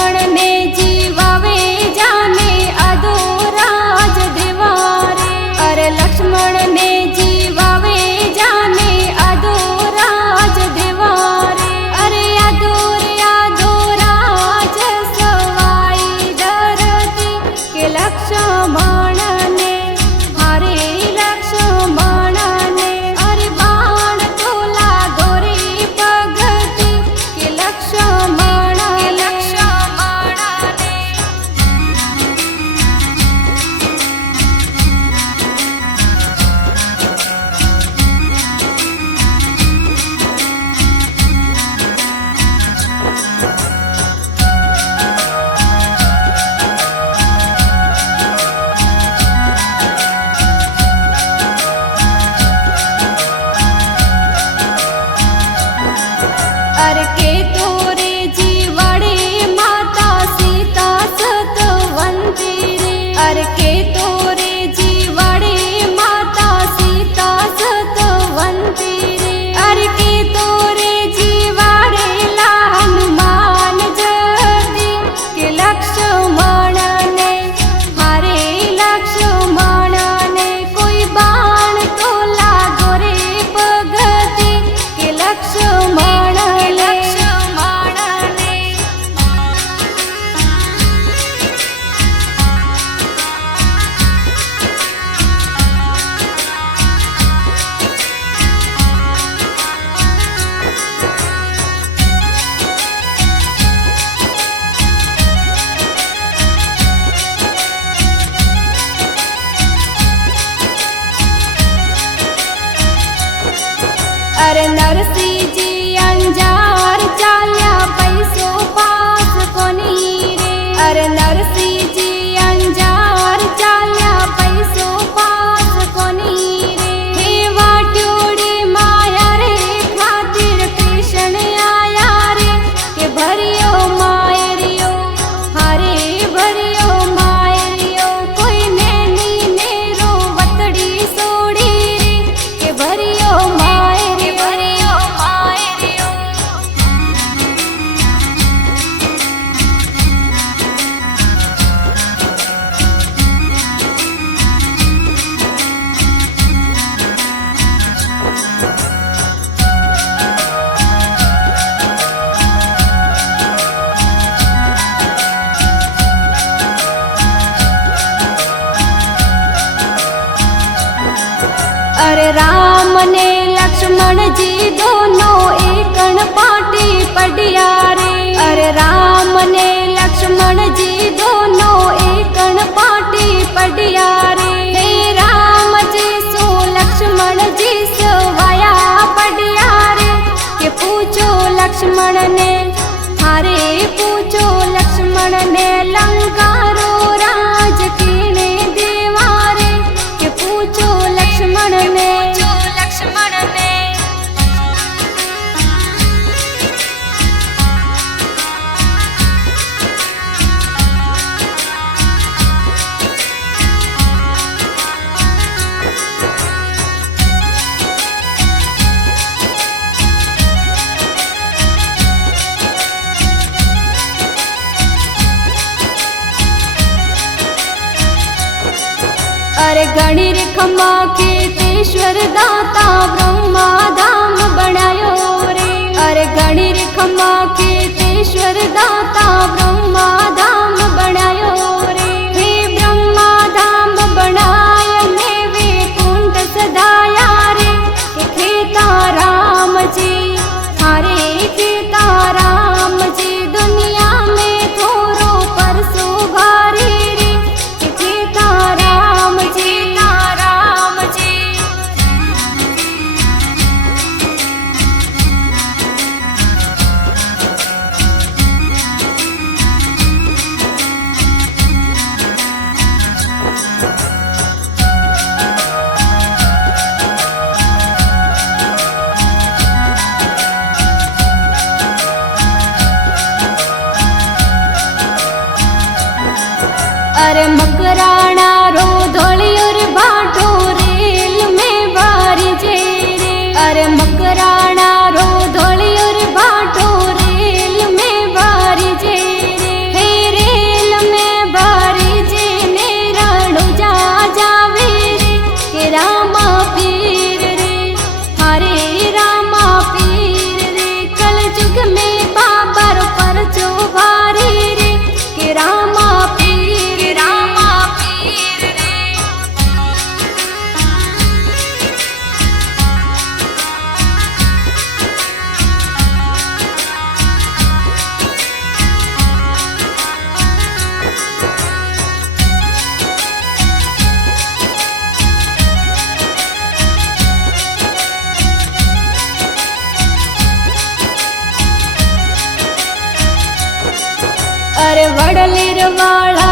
लक्ष्मण ने जीवावे जाने अधोराज देवारे। अरे लक्ष्मण ने जीवावे जाने अधोराज देवारे। अरे अधोराज सवाई धरती के लक्ष्मण ने हरे लक्ष्मण ने। अरे बाण तोला गोरे भगती के लक्ष्मण ने। अरे के तोरे जीवाड़े माता सीता सतवंती रे। अरे के तोरे जीवाड़े माता सीता सतवंती रे। अरे के तोरे जीवाड़े ला हनुमान जयती के लक्ष्मण ने हरे लक्ष्मण ने। कोई बाण तोला गोरे भगती के लक्ष्मण ने। अरे नरसिंह जी अंजार चाल्या पैसो पास कोनी रे। अरे नरसिंह जी अंजार चाल्या पैसो पास कोनी रे। हे वाट्योड़ी माया रे खातिर कृष्ण आया रे। के भरियो मायरियो हरे भरियो मायरियो। कोई नैनी नेरो वतड़ी सोड़ी रे। के भरियो अरे राम ने लक्ष्मण जी दोनों एकण पाटी पढ़िया रे। अरे राम ने लक्ष्मण जी दोनों एकण पाटी पढ़िया रे। हे राम जी सो लक्ष्मण जी सवाया पढ़िया रे। के पूछो लक्ष्मण ने हरे पूछो लक्ष्मण ने लंकारो राज कीने देवारे। के पूछो लक्ष्मण ने अरे गणिर खमा के तेश्वर दाता ब्रह्मा धाम बनायो रे। अरे गणिर खमा के तेश्वर दाता ब्रह्मा धाम बनायो रे। हे ब्रह्मा धाम बनाय ने वैकुंठ सदाया रे। के खेता राम जी हरे खेता राम जी दुनिया में थोरो परसो भारी रे। के खेता राम जी વડલેર વાળા